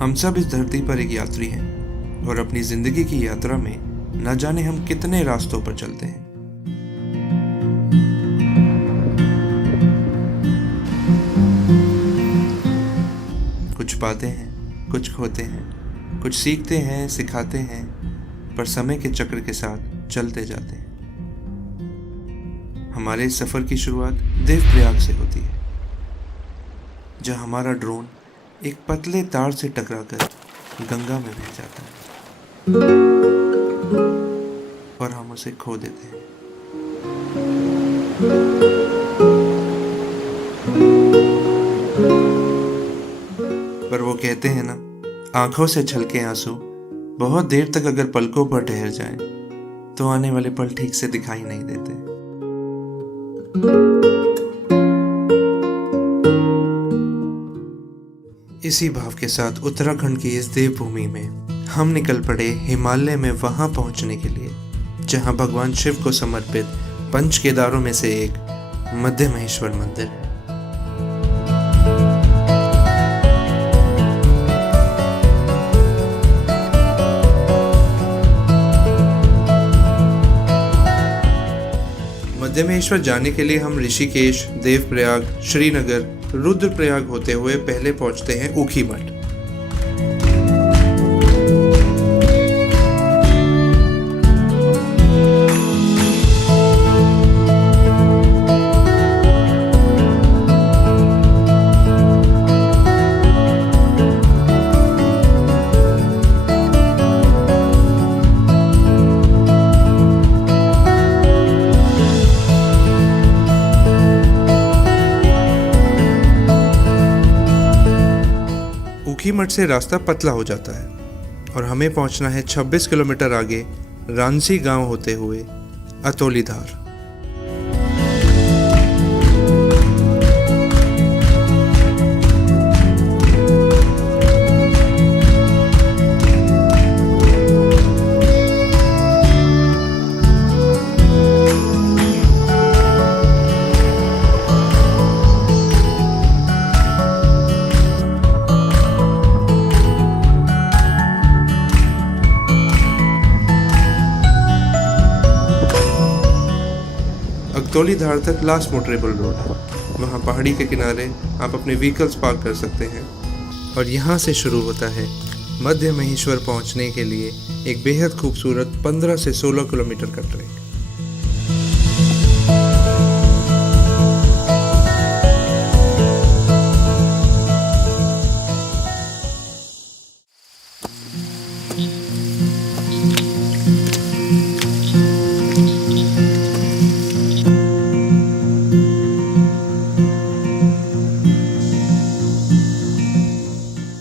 हम सब इस धरती पर एक यात्री हैं और अपनी जिंदगी की यात्रा में न जाने हम कितने रास्तों पर चलते हैं। कुछ पाते हैं, कुछ खोते हैं, कुछ सीखते हैं, सिखाते हैं, पर समय के चक्र के साथ चलते जाते हैं। हमारे सफर की शुरुआत देवप्रयाग से होती है, जहाँ हमारा ड्रोन एक पतले तार से टकराकर गंगा में बह जाता है और हम उसे खो देते हैं। पर वो कहते हैं ना, आंखों से छलके आंसू बहुत देर तक अगर पलकों पर ठहर जाएं, तो आने वाले पल ठीक से दिखाई नहीं देते। इसी भाव के साथ उत्तराखंड की इस देवभूमि में हम निकल पड़े हिमालय में वहां पहुंचने के लिए जहां भगवान शिव को समर्पित पंच केदारों में से एक मध्य महेश्वर मंदिर है। मध्य महेश्वर जाने के लिए हम ऋषिकेश, देवप्रयाग, श्रीनगर, रुद्रप्रयाग होते हुए पहले पहुंचते हैं ऊखीमठ। ऊखीमठ से रास्ता पतला हो जाता है और हमें पहुंचना है 26 किलोमीटर आगे रांसी गांव होते हुए अतोलीधार। अतोलीधार तक लास्ट मोटरेबल रोड है। वहाँ पहाड़ी के किनारे आप अपने व्हीकल्स पार्क कर सकते हैं और यहाँ से शुरू होता है मध्य महेश्वर पहुँचने के लिए एक बेहद खूबसूरत 15 से 16 किलोमीटर का ट्रैक।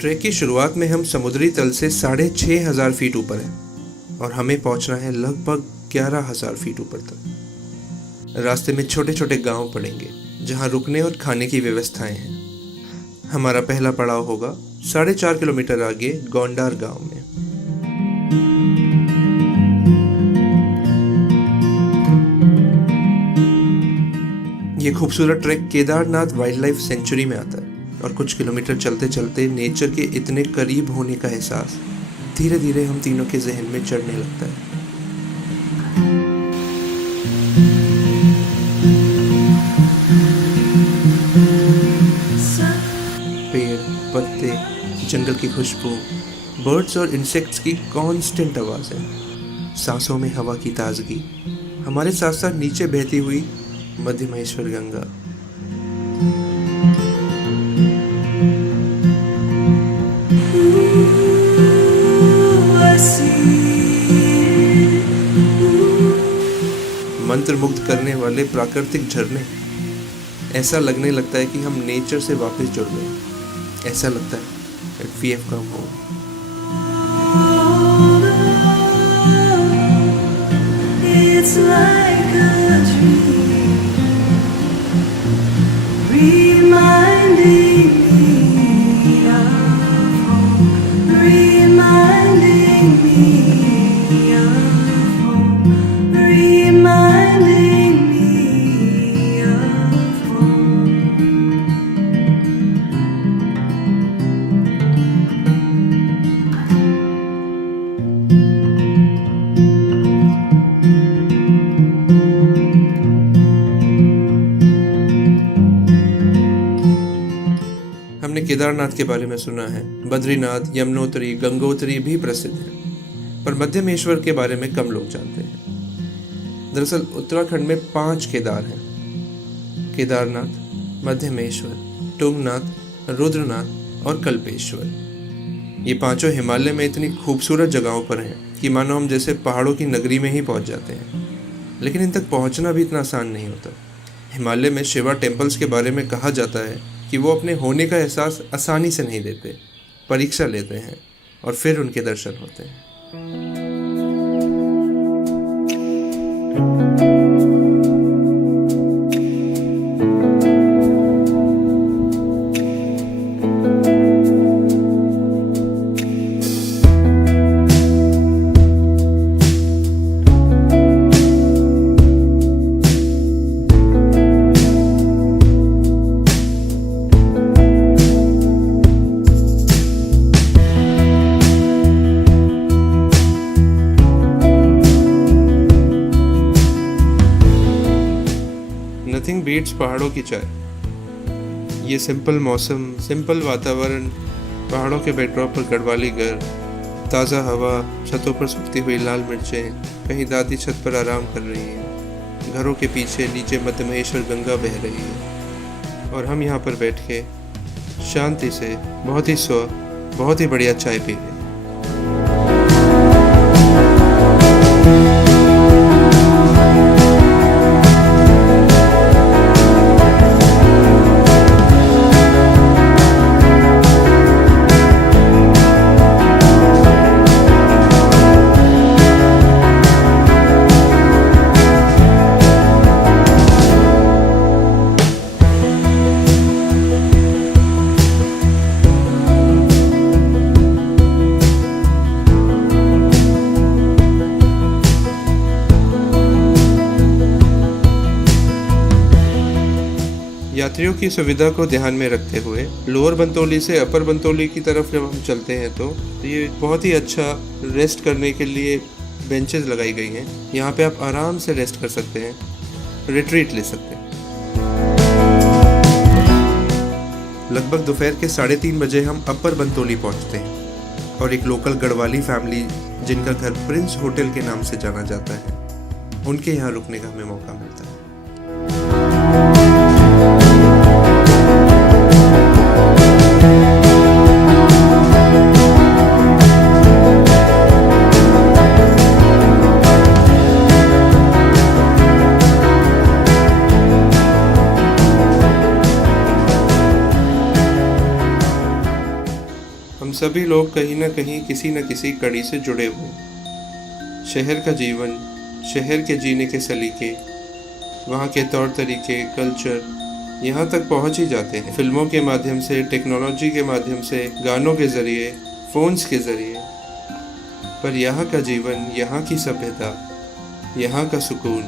ट्रैक की शुरुआत में हम समुद्री तल से 6,500 फीट ऊपर हैं और हमें पहुंचना है लगभग 11,000 फीट ऊपर तक। रास्ते में छोटे छोटे गांव पड़ेंगे जहां रुकने और खाने की व्यवस्थाएं हैं। हमारा पहला पड़ाव होगा 4.5 किलोमीटर आगे गोंडार गांव में। ये खूबसूरत track Kedarnath wild life sanctuary में आता है और कुछ किलोमीटर चलते चलते नेचर के इतने करीब होने का एहसास धीरे धीरे हम तीनों के जहन में चढ़ने लगता है। पेड़, पत्ते, जंगल की खुशबू, बर्ड्स और इंसेक्ट्स की कांस्टेंट आवाज़ है, सांसों में हवा की ताजगी, हमारे साथ साथ नीचे बहती हुई मध्य महेश्वर गंगा। मंत्र मुग्ध करने वाले प्राकृतिक झरने, ऐसा लगने लगता है कि हम नेचर से वापस जुड़ गए। ऐसा लगता है that we have come home। It's like a dream, reminding me of home, reminding me of home, reminding me of home। Kedarnath के बारे में सुना है, बद्रीनाथ, यमुनोत्री, गंगोत्री भी प्रसिद्ध हैं, पर मध्यमेश्वर के बारे में कम लोग जानते हैं। दरअसल उत्तराखंड में 5 केदार हैं: केदारनाथ, मध्यमेश्वर, तुंगनाथ, रुद्रनाथ और कल्पेश्वर। ये पांचों हिमालय में इतनी खूबसूरत जगहों पर हैं कि मानो हम जैसे पहाड़ों की नगरी में ही पहुंच जाते हैं। लेकिन इन तक पहुंचना भी इतना आसान नहीं होता। हिमालय में शिवा टेम्पल्स के बारे में कहा जाता है कि वो अपने होने का एहसास आसानी से नहीं देते, परीक्षा लेते हैं और फिर उनके दर्शन होते हैं। नथिंग बीट्स पहाड़ों की चाय। ये सिंपल मौसम, सिंपल वातावरण, पहाड़ों के बैकड्रॉप पर गढ़वाली घर, ताज़ा हवा, छतों पर सूखती हुई लाल मिर्चें, कहीं दादी छत पर आराम कर रही हैं, घरों के पीछे नीचे मध्यमेश्वर गंगा बह रही है और हम यहाँ पर बैठ के शांति से बहुत ही बढ़िया चाय पी रहे हैं। यात्रियों की सुविधा को ध्यान में रखते हुए लोअर बंतोली से अपर बंतोली की तरफ जब हम चलते हैं तो ये बहुत ही अच्छा रेस्ट करने के लिए बेंचेस लगाई गई हैं। यहाँ पे आप आराम से रेस्ट कर सकते हैं, रिट्रीट ले सकते हैं। लगभग दोपहर के 3:30 बजे हम अपर बंतोली पहुँचते हैं और एक लोकल गढ़वाली फैमिली जिनका घर प्रिंस होटल के नाम से जाना जाता है, उनके यहाँ रुकने का हमें मौका मिलता है। हम सभी लोग कहीं ना कहीं किसी न किसी कड़ी से जुड़े हुए। शहर का जीवन, शहर के जीने के सलीके, वहाँ के तौर तरीके, कल्चर यहाँ तक पहुँच ही जाते हैं फिल्मों के माध्यम से, टेक्नोलॉजी के माध्यम से, गानों के ज़रिए, फ़ोन्स के ज़रिए। पर यहाँ का जीवन, यहाँ की सभ्यता, यहाँ का सुकून,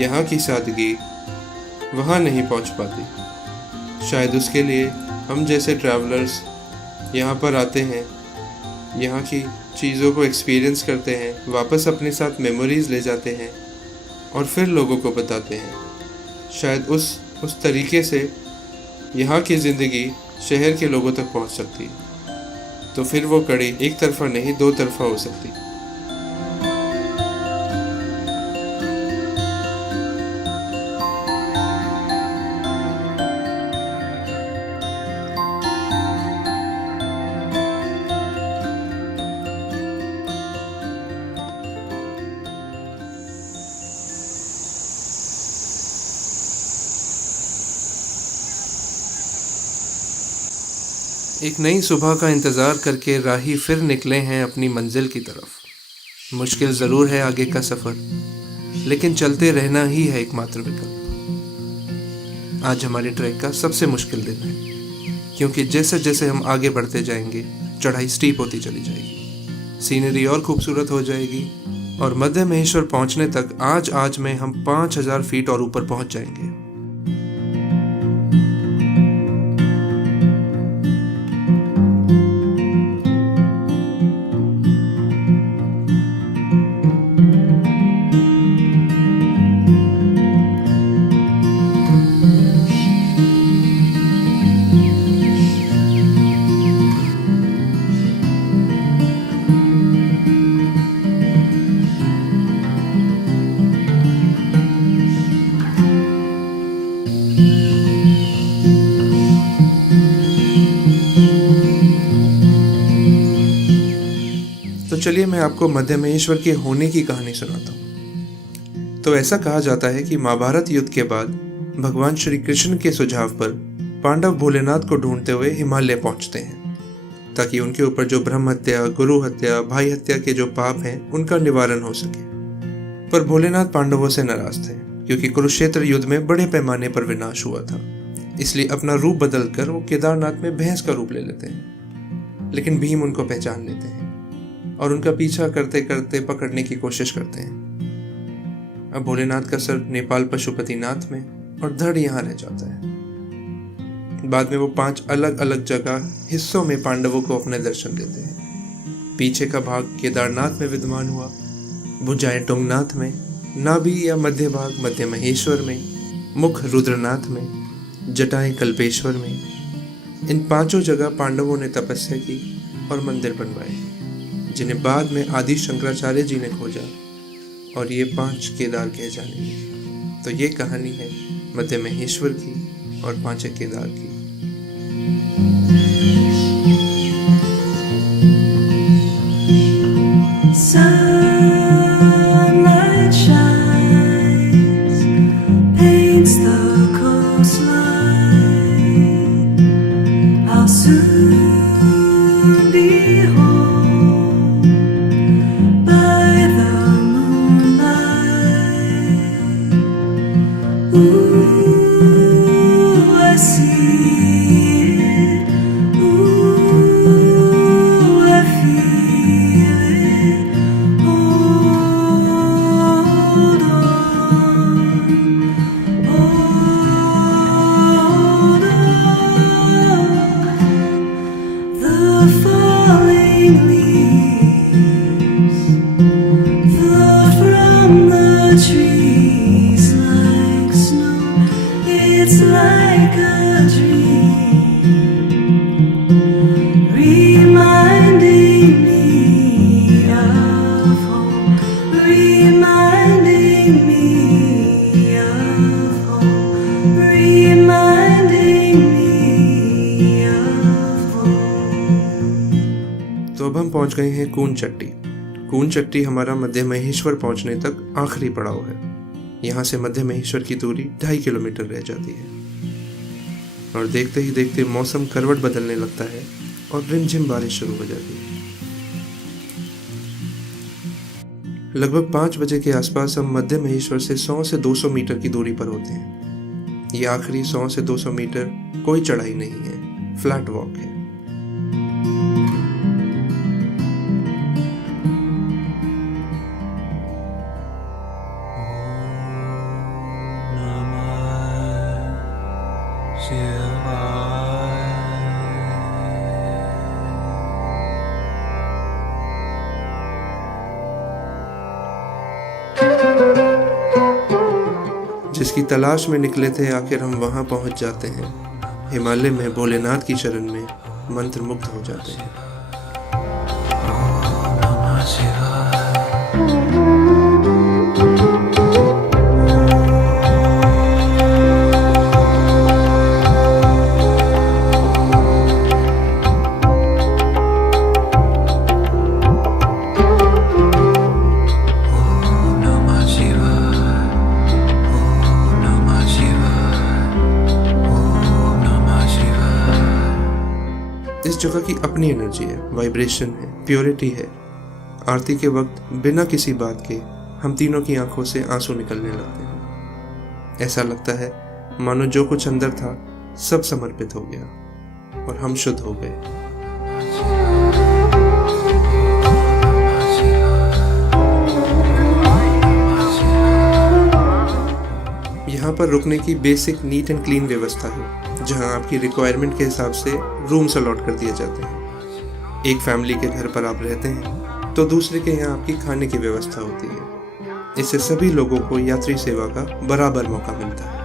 यहाँ की सादगी वहाँ नहीं पहुँच पाती। शायद उसके लिए हम जैसे ट्रैवलर्स यहाँ पर आते हैं, यहाँ की चीज़ों को एक्सपीरियंस करते हैं, वापस अपने साथ मेमोरीज़ ले जाते हैं और फिर लोगों को बताते हैं। शायद उस तरीके से यहाँ की ज़िंदगी शहर के लोगों तक पहुँच सकती, तो फिर वो कड़ी एक तरफा नहीं 2 तरफा हो सकती। एक नई सुबह का इंतज़ार करके राही फिर निकले हैं अपनी मंजिल की तरफ। मुश्किल ज़रूर है आगे का सफ़र, लेकिन चलते रहना ही है एकमात्र विकल्प। आज हमारे ट्रैक का सबसे मुश्किल दिन है, क्योंकि जैसे जैसे हम आगे बढ़ते जाएंगे चढ़ाई स्टीप होती चली जाएगी, सीनरी और खूबसूरत हो जाएगी और मध्यमेश्वर पहुंचने तक आज में हम 5000 फीट और ऊपर पहुंच जाएंगे। चलिए मैं आपको मध्य महेश्वर के होने की कहानी सुनाता हूँ। तो ऐसा कहा जाता है कि महाभारत युद्ध के बाद भगवान श्री कृष्ण के सुझाव पर पांडव भोलेनाथ को ढूंढते हुए हिमालय पहुंचते हैं ताकि उनके ऊपर जो ब्रह्म हत्या, गुरु हत्या, भाई हत्या के जो पाप हैं उनका निवारण हो सके। पर भोलेनाथ पांडवों से नाराज थे क्योंकि कुरुक्षेत्र युद्ध में बड़े पैमाने पर विनाश हुआ था। इसलिए अपना रूप बदलकर वो केदारनाथ में भैंस का रूप ले लेते हैं। लेकिन भीम उनको पहचान लेते हैं और उनका पीछा करते करते पकड़ने की कोशिश करते हैं। अब भोलेनाथ का सर नेपाल पशुपतिनाथ में और धड़ यहाँ रह जाता है। बाद में वो 5 अलग अलग जगह हिस्सों में पांडवों को अपने दर्शन देते हैं। पीछे का भाग केदारनाथ में विद्यमान हुआ, भुजाएं टुंगनाथ में, नाभि या मध्य भाग मध्य महेश्वर में, मुख रुद्रनाथ में, जटाएं कल्पेश्वर में। इन 5 जगह पांडवों ने तपस्या की और मंदिर बनवाए, जिन्हें बाद में आदि शंकराचार्य जी ने खोजा और ये 5 केदार कहे जाने लगे। तो ये कहानी है मध्य महेश्वर की और 5 केदार की। Sunlight shines, paints the coastline. I'll soon be home by the moonlight. Ooh, I see it. Ooh, I feel it. Hold on, hold on. The falling leaves fall from the trees like snow. It's like a dream, reminding me of home, reminding me of home, reminding me of home. तो अब हम पहुंच गए हैं कून चट्टी। कून चट्टी हमारा मध्य महेश्वर पहुंचने तक आखिरी पड़ाव है। यहाँ से मध्य महेश्वर की दूरी 2.5 किलोमीटर रह जाती है और देखते ही देखते मौसम करवट बदलने लगता है और रिमझिम बारिश शुरू हो जाती है। लगभग 5 बजे के आसपास हम मध्य महेश्वर से 100 से 200 मीटर की दूरी पर होते हैं। ये आखिरी 100 से 200 मीटर कोई चढ़ाई नहीं है, फ्लैट वॉक है। जिसकी तलाश में निकले थे आखिर हम वहां पहुंच जाते हैं। हिमालय में भोलेनाथ की शरण में मंत्रमुग्ध हो जाते हैं। इस जगह की अपनी एनर्जी है, वाइब्रेशन है, प्योरिटी है। आरती के वक्त बिना किसी बात के हम तीनों की आंखों से आंसू निकलने लगते हैं। ऐसा लगता है मानो जो कुछ अंदर था सब समर्पित हो गया और हम शुद्ध हो गए। यहाँ पर रुकने की बेसिक नीट एंड क्लीन व्यवस्था है, जहाँ आपकी रिक्वायरमेंट के हिसाब से रूम्स अलॉट कर दिए जाते हैं। एक फैमिली के घर पर आप रहते हैं तो दूसरे के यहाँ आपकी खाने की व्यवस्था होती है। इससे सभी लोगों को यात्री सेवा का बराबर मौका मिलता है।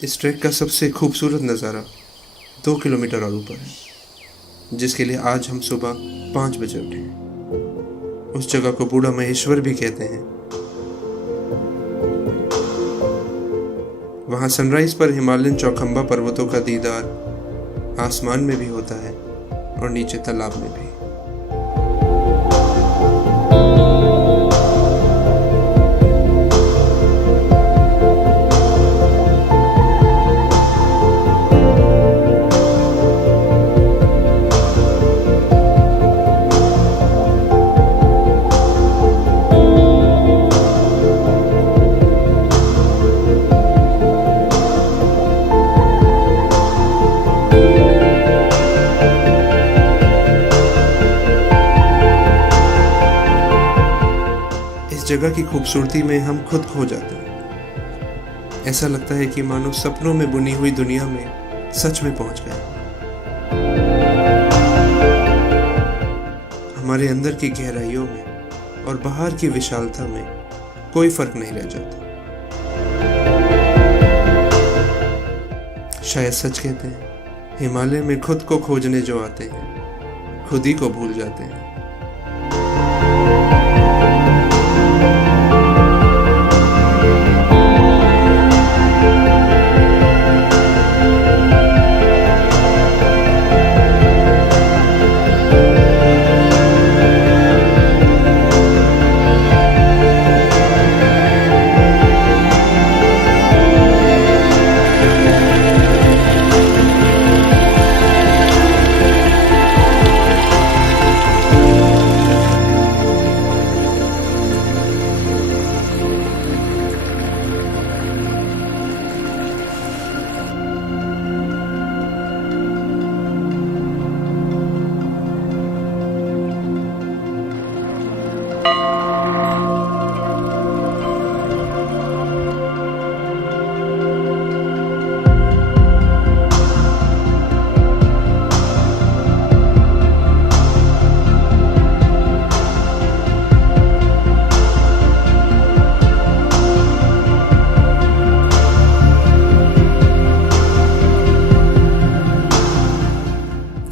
इस ट्रैक का सबसे खूबसूरत नज़ारा 2 किलोमीटर और ऊपर है, जिसके लिए आज हम सुबह 5 बजे उठे। उस जगह को बूढ़ा महेश्वर भी कहते हैं। वहाँ सनराइज पर हिमालयन चौखंबा पर्वतों का दीदार आसमान में भी होता है और नीचे तालाब में भी। इस जगह की खूबसूरती में हम खुद खो जाते हैं। ऐसा लगता है कि मानो सपनों में बुनी हुई दुनिया में सच में पहुंच गए। हमारे अंदर की गहराइयों में और बाहर की विशालता में कोई फर्क नहीं रह जाता। शायद सच कहते हैं, हिमालय में खुद को खोजने जो आते हैं खुद ही को भूल जाते हैं।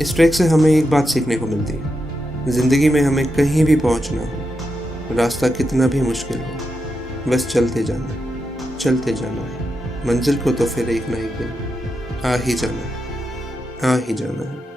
इस ट्रैक से हमें एक बात सीखने को मिलती है, जिंदगी में हमें कहीं भी पहुंचना हो, रास्ता कितना भी मुश्किल हो, बस चलते जाना है। मंजिल को तो फिर एक ना एक दिन आ ही जाना है।